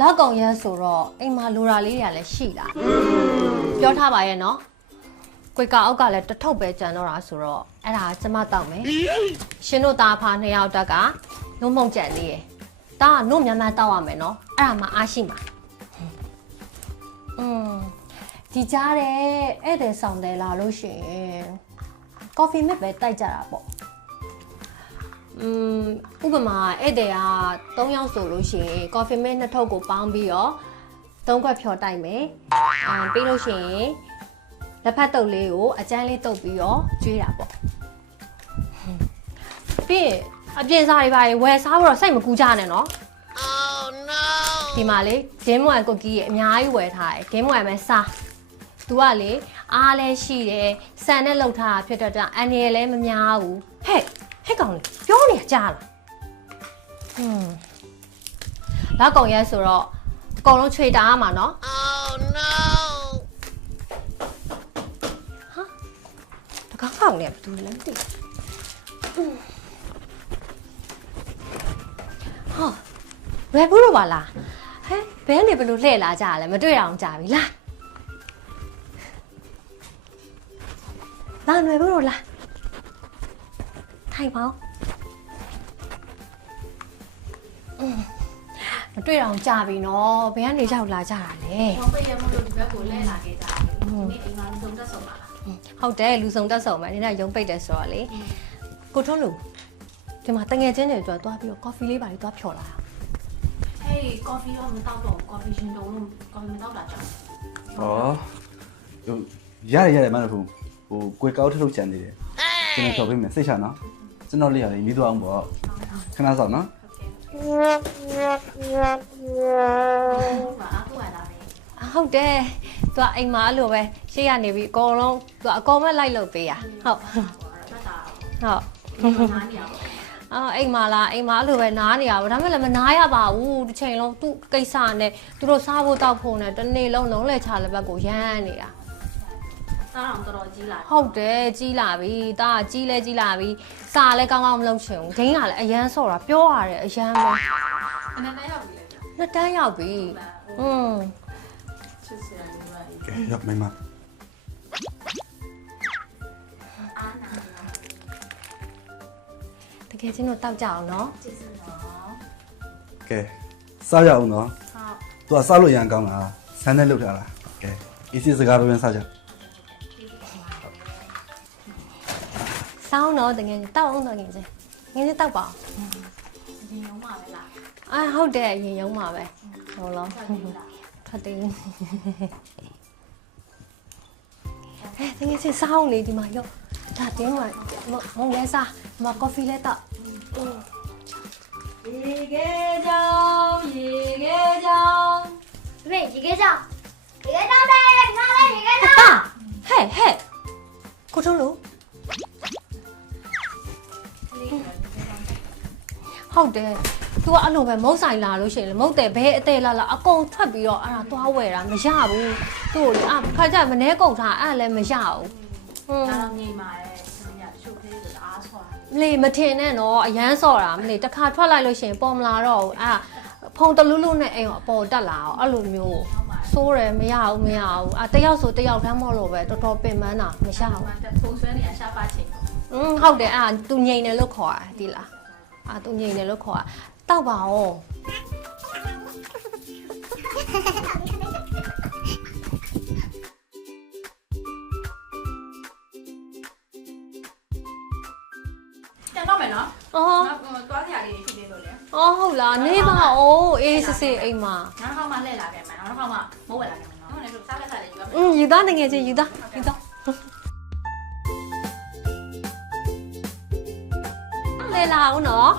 လောက်ကောင်ရဲဆိုတော့အိမ်မှာလိုရာလေးတွေကလည်းရှိလာပြောထားပါရဲ့နော်ကိုကအောက်ကလည်းတထုပ်ပဲကြံတော့တာဆိုတော့အဲ့ဒါကျမတောက်မယ်ရှင်တို့သားဖာ2ယောက်တက်ကလုံးမုံကြံလေးရယ်ဒါကနို့များများတောက်ရမယ်နော်အဲ့ဒါမှအားရှိမှာဒီကြားတဲ့ဧည့်သည်ဆောင်တယ်လာလို့ရှိရင်ကော်ဖီမစ်ပဲတိုက်ကြတာပေါ့ဥပမာဧည့်သည်က3ယောက်ဆိုလို့ရှိရင်ကော်ဖီမစ်2ထုပ်ကိုပေါင်းပြီးတော့3ခွက်ဖြော်တိုက်မယ်ပြီးလို့ရှိရင်လက်ဖက်တုပ်လေးကိုအကျန်းလေးတုပ်ပြီးတော့ကျွေးတာပေါ့ပြီးရင်အပြင်စားတွေပါဝယ်စားဖို့တော့စိတ်မကူးကြနဲ့နော် Oh no ဒီမှာလေဂင်းမွန်ကုတ်ကီးရဲ့အများကြီးဝယ်ထားတယ်ဂင်းမွန်ပဲစားသူကလေအားလည်းရှိတယ်ဆန်နဲ့လှုပ်ထားတာဖြစ်တော့အန်ရယ်လည်းမများဘူးဟဲ့ကောင်လေပြောနေကြလားလောက်ကောင်ရဲဆိုတော့အကုန်လုံးခြွေတားမှာနော် Oh no ဟာတကောက်ကောင်လေဘာလို့လဲမသိဟာဘယ်ဘူးလို့ပါလားဟဲ့ဘဲနေဘလို့လှည့်လာကြရလဲမတွေ့အောင်ကြာပြီလားလာຫນွယ်ဘူးလို့လားထိုင်ပါဦးမတွေ့အောင်ကြာပြီနော်ဘယ်ကနေရောက်လာကြတာလဲ ဘာပဲရမလို့ဒီဘက်ကိုလဲလာခဲ့ကြတယ်ဒီနေ့အိမ်မှာလူစုံတက်ဆုံးပါလားဟုတ်တယ်လူစုံတက်ဆုံးပဲဒီနေ့ရုံးပိတ်တယ်ဆိုတော့လေကိုထွန်းလူဒီမှာတငယ်ချင်းတွေအတွက်သွားပြီးတော့ကော်ဖီလေးပါလေးသွားဖြော်လာဟေးကော်ဖီတော့မတောက်တော့ကော်ဖီရှင်တုံးလို့ကော်ဖီမတောက်တာကြောင့်ရတယ်မဟုတ်ဘူးကိုယ်ကောက်ထုတ်ကြံနေတယ်ကျွန်တော်ဖြော်ပေးမယ်စိတ်ချနော်ကျွန်တော်လေးရတယ်နီးသွားအောင်ပေါ့ခဏစောင့်နော်ဟုတ်တယ်သူကအိမ်မှာအဲ့လိုပဲရှေ့ရနေပြီအကုန်လုံးသူကအကုန်မဲ့လိုက်လုပ်ပေးရဟုတ်အိမ်မှာလားအိမ်မှာအဲ့လိုပဲနားနေရပါဒါပေမဲ့လည်းမနားရပါဘူးတစ်ချိန်လုံးသူ့ကိစ္စနဲ့သူတို့စားဖို့တောက်ဖို့နဲ့တစ်နေ့လုံးလုံးလဲချတဲ့ဘက်ကိုရမ်းနေတာစားအောင်တော်တော်ကြီးလာဟုတ်တယ်ကြီးလာပြီဒါကကြီးလာပြီစားလဲကောင်းကောင်းမလုပ်ချင်ဘူးဒိန်းကလည်းအရန်ဆော့တာပြောရတယ်အရန်ပဲနှစ်တန်းရောက်ပြီလေနှစ်တန်းရောက်ပြီချစ်စရာလေးပါရောက်မိမတကယ်ချင်းတို့တောက်ကြအောင်နော်ချစ်စရာကဲစားရအောင်နော်ဟုတ်သူကစားလို့ရန်ကောင်းလားဆန်းနဲ့လုပ်ထားလားကဲအေးစစ်စကားပြောရင်စားကြစောင်းတော့တကယ်တောက်အောင်တော့ငယ်ချင်းတောက်ပါရင်ရုံးမှာပဲအာလားဟုတ်တယ်ရင်ရုံးမှာပဲဟောလောထွက်တယ်တကယ်ချင်းစောင်းနေဒီမှာရောဒါတင်းမှာမုံလဲစားမကော်ဖီလဲတောက်ရေခဲကြောင်ဟဲ့ရေခဲကြောင်လေကိုထုံးလို့ဟုတ်တယ် तू ကအဲ့လိုပဲမုတ်ဆိုင်လာလို့ရှိရင်မုတ်တယ်ဘဲအသေးလာအကုန်ထွက်ပြီးတော့အဲ့ဒါသွားဝယ်တာမရဘူးသူ့ကိုလေခါကြမနှဲကုန်တာအဲ့လည်းမရဘူးဒါတော့ငြိမ်ပါတယ်ညရှုပ်သေးတယ်အားဆော်လေမထင်နဲ့နော်အရန်စော်တာမလေတစ်ခါထွက်လိုက်လို့ရှိရင်ပေါ်မလာတော့ဘူးအဲ့ဖုံတလူးလူးနဲ့အိမ်ကိုအပေါ်တက်လာအောင်အဲ့လိုမျိုးစိုးတယ်မရဘူးတယောက်ဆိုတယောက်တမ်းမဟုတ်လို့ပဲတော်တော်ပင်ပန်းတာမရဘူးပုံဆွဲနေရရှားပါချင်းဟုတ်တယ်အဲ့သူငိန်တယ်လို့ခေါ်တာဒီလားသူငိန်တယ်လို့ခေါ်တာတောက်ပါဦးပြန်တော့မယ်နော်သွားစရာလေးဖြစ်နေလို့လေဟုတ်လားနေပါဦးအေးစစ်အိမ်မှာနောက်တစ်ခါမှလှည့်လာခဲ့မယ်နောက်တစ်ခါမှမိုးဝယ်လာခဲ့မယ်နော်ဟုတ်တယ်လို့စားလက်စားလေးယူရမယ်ယူသားငယ်ချင်းယူသားလဲလာဦးနော်